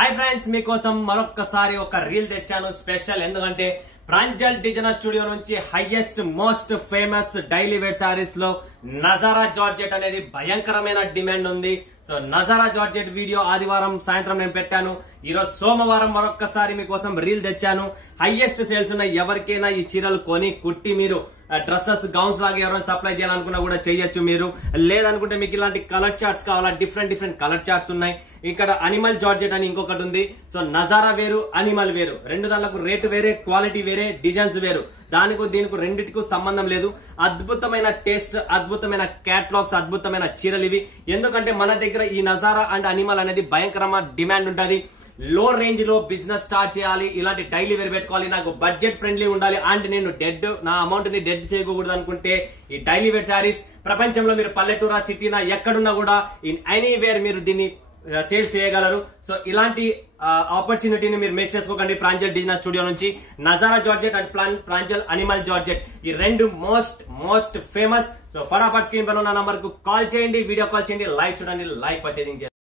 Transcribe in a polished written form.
Hi friends, మీకోసం మరొక్కసారి ఒక రీల్ తెచ్చాను స్పెషల్. ఎందుకంటే ప్రాంజల్ డిజైనర్ స్టూడియో నుంచి highest most famous daily wear saris లో నజారా జార్జెట్ అనేది భయంకరమైన డిమాండ్ ఉంది. సో నజారా జార్జెట్ వీడియో ఆదివారం సాయంత్రం నేను పెట్టాను. ఈరోజు సోమవారం మరొక్కసారి మీకోసం రీల్ తెచ్చాను. హైయెస్ట్ సేల్స్ ఉన్నాయి. ఎవరికైనా ఈ చీరలు కొని కుట్టి మీరు డ్రెస్సెస్ గౌన్స్ లాగా ఎవరైనా సప్లై చేయాలనుకున్నా కూడా చేయొచ్చు. మీరు లేదనుకుంటే మీకు ఇలాంటి కలర్ చార్ట్స్ కావాలా, డిఫరెంట్ కలర్ చార్ట్స్ ఉన్నాయి. ఇక్కడ అనిమల్ జార్జెట్ అని ఇంకొకటి ఉంది. సో నజారా వేరు, అనిమల్ వేరు, రెండు దాంట్లో రేటు వేరే, క్వాలిటీ వేరే, డిజైన్స్ వేరు. దీనికి రెండింటికి సంబంధం లేదు. అద్భుతమైన టేస్ట్, అద్భుతమైన క్యాటలాగ్స్, అద్భుతమైన చీరలు ఇవి. ఎందుకంటే మన దగ్గర ఈ నజారా అండ్ అనిమల్ అనేది భయంకరమైన డిమాండ్ ఉంటుంది. లో రేంజ్ లో బిజినెస్ స్టార్ట్ చేయాలి, ఇలాంటి డైలీ వేర్ పెట్టుకోవాలి, నాకు బడ్జెట్ ఫ్రెండ్లీ ఉండాలి అండ్ నేను నా అమౌంట్ ని డెడ్ చేయకూడదు అనుకుంటే ఈ డైలీ వేర్ శారీస్ ప్రపంచంలో మీరు పల్లెటూరా సిటీనా ఎక్కడున్నా కూడా ఇన్ ఎనీవేర్ మీరు దీన్ని సేల్స్ చేయగలరు. సో ఇలాంటి ఆపర్చునిటీని మీరు మిస్ చేసుకోకండి. ప్రాంజల్ డిజైనర్ స్టూడియో నుంచి Nazara georgette and Pranjal animal georgette ఈ రెండు మోస్ట్ ఫేమస్. సో ఫటాఫట్ స్క్రీన్ పైన ఉన్న నంబర్ కు కాల్ చేయండి, వీడియో కాల్ చేయండి, లైవ్ చూడండి, లైవ్ పర్చేజింగ్ చేయండి.